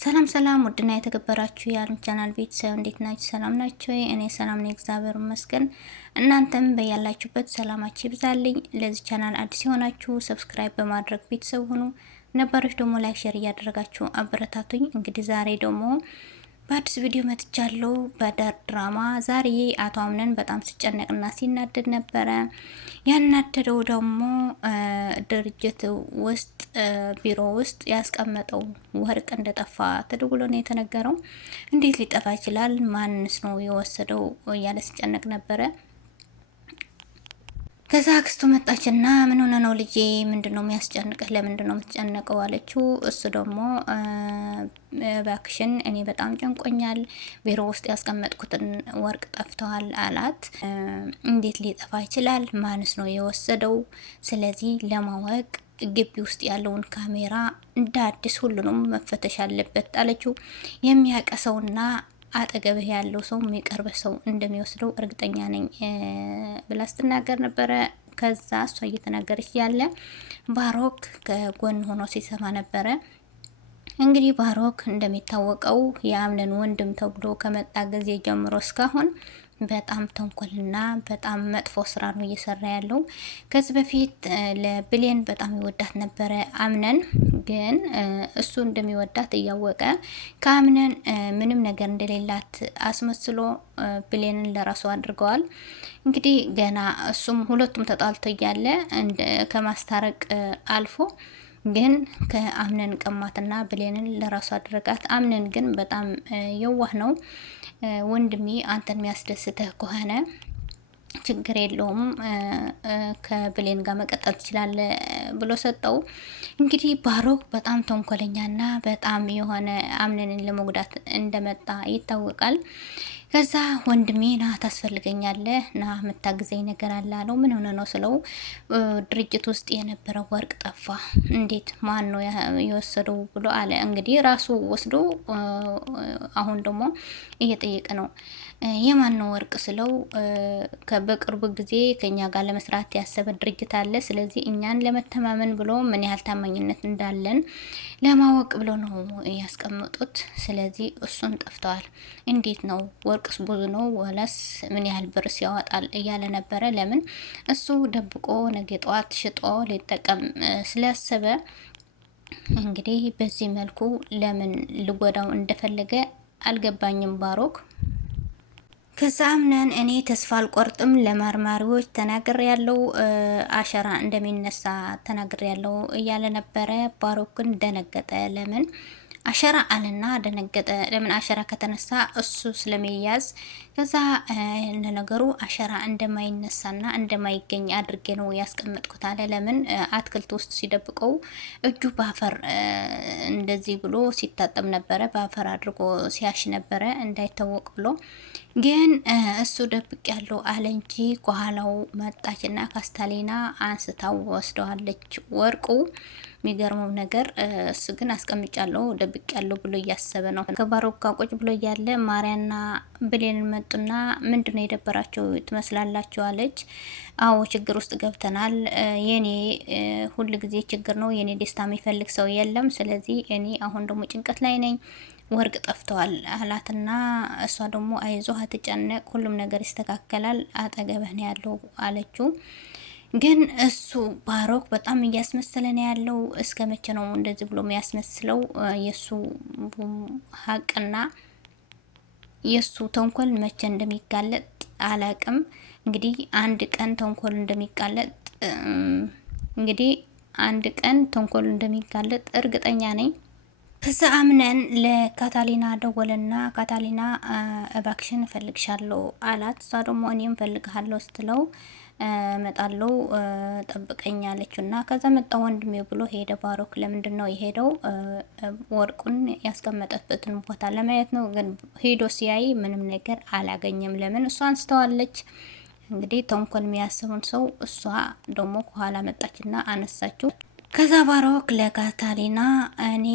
ሰላም ሰላም ውድና የተከበራችሁ የአለም ቻናል ቤተሰብ እንዴት ናችሁ? ሰላም ናችሁ? እኔ ሰላም ነኝ፣ እግዚአብሔር ይመስገን። እናንተም በያላችሁበት ሰላማችሁ ይብዛልኝ። ለዚህ ቻናል አዲስ የሆናችሁ ሰብስክራይብ በማድረግ ቤተሰብ ሁኑ። ነባሮች ደግሞ ላይክ፣ ሼር እያደረጋችሁ አበረታቱኝ። እንግዲህ ዛሬ ደግሞ በአዲስ ቪዲዮ መጥቻለሁ። በዳር ድራማ ዛሬ አቶ አምነን በጣም ሲጨነቅና ሲናደድ ነበረ። ያናደደው ደግሞ ድርጅት ውስጥ ቢሮ ውስጥ ያስቀመጠው ወርቅ እንደጠፋ ተደውሎ ነው የተነገረው። እንዴት ሊጠፋ ይችላል? ማንስ ነው የወሰደው? እያለ ሲጨነቅ ነበረ። ከዛ አክስቱ መጣችና ምን ሆነ ነው ልጄ? ምንድነው የሚያስጨንቅህ? ለምንድነው የምትጨነቀው? አለችው። እሱ ደግሞ እባክሽን እኔ በጣም ጨንቆኛል፣ ቢሮ ውስጥ ያስቀመጥኩትን ወርቅ ጠፍተዋል አላት። እንዴት ሊጠፋ ይችላል? ማንስ ነው የወሰደው? ስለዚህ ለማወቅ ግቢ ውስጥ ያለውን ካሜራ እንደ አዲስ ሁሉንም መፈተሽ አለበት አለችው። የሚያቀሰውና አጠገብህ ያለው ሰው የሚቀርበህ ሰው እንደሚወስደው እርግጠኛ ነኝ ብላ ስትናገር ነበረ። ከዛ እሷ እየተናገረች ያለ ባሮክ ከጎን ሆኖ ሲሰማ ነበረ። እንግዲህ ባሮክ እንደሚታወቀው የአምነን ወንድም ተብሎ ከመጣ ጊዜ ጀምሮ እስካሁን በጣም ተንኮልና በጣም መጥፎ ስራ ነው እየሰራ ያለው። ከዚህ በፊት ለብሌን በጣም ይወዳት ነበረ አምነን። ግን እሱ እንደሚወዳት እያወቀ ከአምነን ምንም ነገር እንደሌላት አስመስሎ ብሌንን ለራሱ አድርገዋል። እንግዲህ ገና እሱም ሁለቱም ተጣልቶ እያለ ከማስታረቅ አልፎ ግን ከአምነን ቀማትና ብሌንን ለራሱ አድርጋት። አምነን ግን በጣም የዋህ ነው። ወንድሜ አንተን የሚያስደስትህ ከሆነ ችግር የለውም ከብሌን ጋር መቀጠል ትችላለህ ብሎ ሰጠው። እንግዲህ ባሮክ በጣም ተንኮለኛና በጣም የሆነ አምነንን ለመጉዳት እንደመጣ ይታወቃል። ከዛ ወንድሜ ና ታስፈልገኛለህ፣ ና የምታግዘኝ ነገር አለ አለው። ምን ሆነ ነው ስለው ድርጅት ውስጥ የነበረው ወርቅ ጠፋ፣ እንዴት ማን ነው የወሰደው ብሎ አለ። እንግዲህ ራሱ ወስዶ አሁን ደግሞ እየጠየቀ ነው። የማን ነው ወርቅ ስለው በቅርቡ ጊዜ ከኛ ጋር ለመስራት ያሰበ ድርጅት አለ። ስለዚህ እኛን ለመተማመን ብሎ ምን ያህል ታማኝነት እንዳለን ለማወቅ ብሎ ነው ያስቀመጡት። ስለዚህ እሱን ጠፍተዋል። እንዴት ነው ወርቅስ ብዙ ነው ወላስ ምን ያህል ብርስ ያወጣል እያለ ነበረ። ለምን እሱ ደብቆ ነገ ጠዋት ሽጦ ሊጠቀም ስላሰበ እንግዲህ በዚህ መልኩ ለምን ልጎዳው እንደፈለገ አልገባኝም ባሮክ። ከዛ አምነን እኔ ተስፋ አልቆርጥም ለመርማሪዎች ተናግር ያለው አሸራ እንደሚነሳ ተናግር ያለው እያለ ነበረ። ባሮክን ደነገጠ። ለምን አሸራ አለና ደነገጠ። ለምን አሸራ ከተነሳ እሱ ስለሚያዝ። ከዛ ለነገሩ አሸራ እንደማይነሳና እንደማይገኝ አድርጌ ነው ያስቀመጥኩት አለ። ለምን አትክልት ውስጥ ሲደብቀው እጁ ባፈር እንደዚህ ብሎ ሲታጠብ ነበረ፣ ባፈር አድርጎ ሲያሽ ነበረ እንዳይታወቅ ብሎ። ግን እሱ ደብቅ ያለው አለ እንጂ ከኋላው መጣችና ካስታሊና አንስታው ወስደዋለች ወርቁ። የሚገርመው ነገር እሱ ግን አስቀምጫለሁ ደብቅ ያለው ብሎ እያሰበ ነው። ከባሮክ ጋር ቁጭ ብሎ እያለ ማርያና ብሌን መጡና ምንድነው የደበራቸው ትመስላላችሁ አለች። አዎ ችግር ውስጥ ገብተናል። የኔ ሁሉ ጊዜ ችግር ነው፣ የኔ ደስታ የሚፈልግ ሰው የለም። ስለዚህ እኔ አሁን ደግሞ ጭንቀት ላይ ነኝ፣ ወርቅ ጠፍተዋል አላትና እሷ ደግሞ አይዞህ አትጨነቅ፣ ሁሉም ነገር ይስተካከላል፣ አጠገብህ ነው ያለው አለችው። ግን እሱ ባሮክ በጣም እያስመሰለ ነው ያለው። እስከ መቼ ነው እንደዚህ ብሎ የሚያስመስለው? የሱ ሀቅና የሱ ተንኮል መቼ እንደሚጋለጥ አላቅም። እንግዲህ አንድ ቀን ተንኮል እንደሚጋለጥ እንግዲህ አንድ ቀን ተንኮል እንደሚጋለጥ እርግጠኛ ነኝ። ከዛ አምነን ለካታሊና ደወለና ካታሊና እባክሽን እፈልግሻለሁ አላት። እሷ ደግሞ እኔም እፈልግሃለሁ ስትለው እመጣለሁ ጠብቀኝ አለችው እና ከዛ መጣ ወንድሜ ብሎ ሄደ ባሮክ። ለምንድን ነው የሄደው? ወርቁን ያስቀመጠበትን ቦታ ለማየት ነው። ግን ሄዶ ሲያይ ምንም ነገር አላገኘም። ለምን እሷ አንስተዋለች። እንግዲህ ተንኮል የሚያስቡን ሰው እሷ ደግሞ ከኋላ መጣችና አነሳችው። ከዛ ባሮክ ለካታሊና እኔ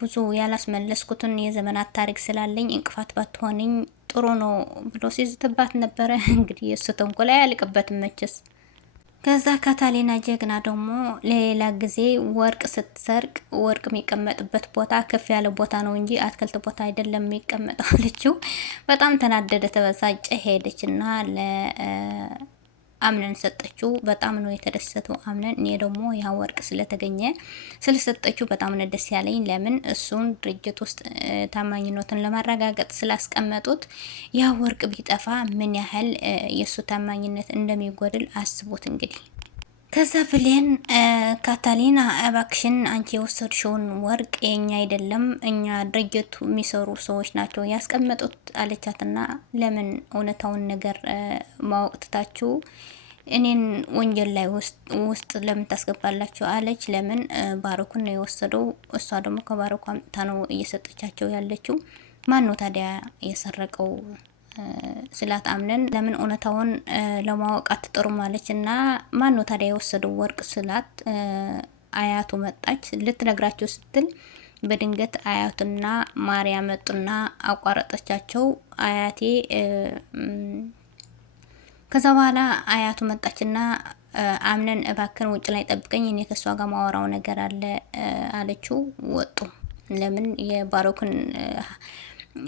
ብዙ ያላስመለስኩትን የዘመናት ታሪክ ስላለኝ እንቅፋት ባትሆንኝ ጥሩ ነው ብሎ ሲዝትባት ነበረ። እንግዲህ የእሱ ተንኮል አያልቅበትም መቼስ። ከዛ ካታሊና ጀግና ደግሞ ሌላ ጊዜ ወርቅ ስትሰርቅ ወርቅ የሚቀመጥበት ቦታ ከፍ ያለ ቦታ ነው እንጂ አትክልት ቦታ አይደለም የሚቀመጠው አለችው። በጣም ተናደደ፣ ተበሳጨ። ሄደችና አምነን ሰጠችው። በጣም ነው የተደሰተው አምነን። እኔ ደግሞ ያ ወርቅ ስለተገኘ ስለሰጠችው በጣም ነው ደስ ያለኝ። ለምን እሱን ድርጅት ውስጥ ታማኝነቱን ለማረጋገጥ ስላስቀመጡት ያ ወርቅ ቢጠፋ ምን ያህል የእሱ ታማኝነት እንደሚጎድል አስቡት እንግዲህ። ከዛ ብሌን ካታሊና እባክሽን አንቺ የወሰድሽውን ወርቅ የኛ አይደለም፣ እኛ ድርጅቱ የሚሰሩ ሰዎች ናቸው ያስቀመጡት አለቻትና ለምን እውነታውን ነገር ማወቅ ትታችሁ እኔን ወንጀል ላይ ውስጥ ለምን ታስገባላችሁ አለች። ለምን ባሮኩን ነው የወሰደው፣ እሷ ደግሞ ከባሮኩ አምጥታ ነው እየሰጠቻቸው ያለችው። ማን ነው ታዲያ የሰረቀው ስላት አምነን ለምን እውነታውን ለማወቅ አትጥሩም አለች። እና ማን ነው ታዲያ የወሰደው ወርቅ ስላት አያቱ መጣች። ልትነግራቸው ስትል በድንገት አያቱና ማርያ መጡና አቋረጠቻቸው። አያቴ ከዛ በኋላ አያቱ መጣችና አምነን እባክን ውጭ ላይ ጠብቀኝ፣ እኔ ከሷ ጋር ማወራው ነገር አለ አለችው። ወጡ። ለምን የባሮክን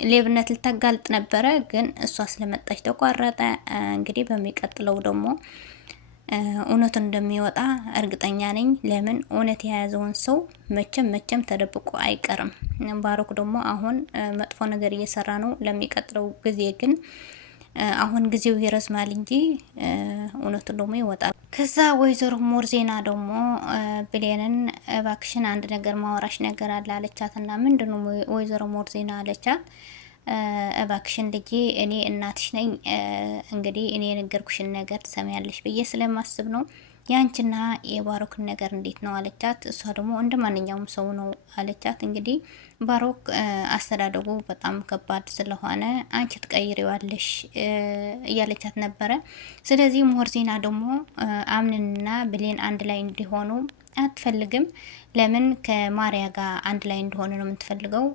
ሌብነት ልታጋልጥ ነበረ፣ ግን እሷ ስለመጣች ተቋረጠ። እንግዲህ በሚቀጥለው ደግሞ እውነቱን እንደሚወጣ እርግጠኛ ነኝ። ለምን እውነት የያዘውን ሰው መቼም ተደብቆ አይቀርም። ባሮክ ደግሞ አሁን መጥፎ ነገር እየሰራ ነው። ለሚቀጥለው ጊዜ ግን አሁን ጊዜው ይረዝማል እንጂ እውነቱን ደግሞ ይወጣል። ከዛ ወይዘሮ ሞርዜና ደግሞ ብሌንን እባክሽን አንድ ነገር ማወራሽ ነገር አለ አለቻት። እና ምንድነው ወይዘሮ ሞርዜና አለቻት። እባክሽን ልጄ እኔ እናትሽ ነኝ፣ እንግዲህ እኔ የነገርኩሽን ነገር ትሰሚያለሽ ብዬ ስለማስብ ነው። ያንቺና የባሮክን ነገር እንዴት ነው አለቻት። እሷ ደግሞ እንደ ማንኛውም ሰው ነው አለቻት። እንግዲህ ባሮክ አስተዳደጉ በጣም ከባድ ስለሆነ አንቺ ትቀይሪዋለሽ እያለቻት ነበረ። ስለዚህ ሞርዜና ደግሞ አምንንና ብሌን አንድ ላይ እንዲሆኑ አትፈልግም። ለምን ከማርያ ጋር አንድ ላይ እንደሆነ ነው የምትፈልገው።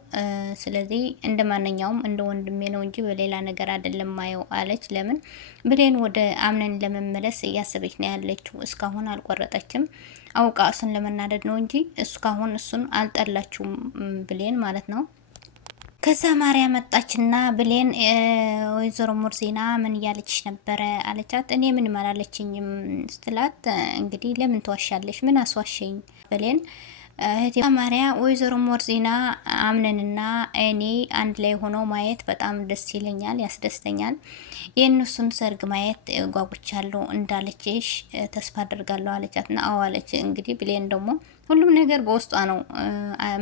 ስለዚህ እንደ ማንኛውም እንደ ወንድሜ ነው እንጂ በሌላ ነገር አይደለም ማየው አለች። ለምን ብሌን ወደ አምነን ለመመለስ እያሰበች ነው ያለችው። እስካሁን አልቆረጠችም። አውቃ እሱን ለመናደድ ነው እንጂ እስካሁን እሱን አልጠላችውም ብሌን ማለት ነው። ከዛ ማርያ መጣችና ብሌን ወይዘሮ ሙርዜና ምን እያለችሽ ነበረ አለቻት። እኔ ምንም አላለችኝም ስትላት እንግዲህ ለምን ተዋሻለሽ? ምን አስዋሸኝ? ብሌን እህቴ ማርያ ወይዘሮ ሞርዜና አምነንና እኔ አንድ ላይ ሆነው ማየት በጣም ደስ ይለኛል፣ ያስደስተኛል። የእነሱን ሰርግ ማየት ጓጉቻለሁ እንዳለችሽ ተስፋ አድርጋለሁ አለቻትና አዎ አለች። እንግዲህ ብሌን ደግሞ ሁሉም ነገር በውስጧ ነው፣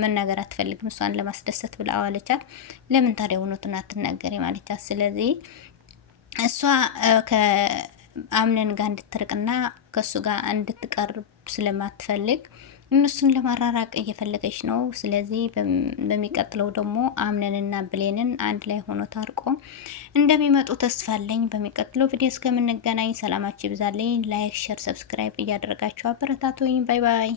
መናገር አትፈልግም እሷን ለማስደሰት ብላ አዋለቻት። ለምን ታዲያ እውነቱን አትናገሪም አለቻት። ስለዚህ እሷ ከአምነን ጋር እንድትርቅና ከእሱ ጋር እንድትቀርብ ስለማትፈልግ እነሱን ለማራራቅ እየፈለገች ነው። ስለዚህ በሚቀጥለው ደግሞ አምነንና ብሌንን አንድ ላይ ሆኖ ታርቆ እንደሚመጡ ተስፋ አለኝ። በሚቀጥለው ቪዲዮ እስከምንገናኝ ሰላማችሁ ይብዛልኝ። ላይክ፣ ሼር፣ ሰብስክራይብ እያደረጋችሁ አበረታቱኝ። ባይ ባይ።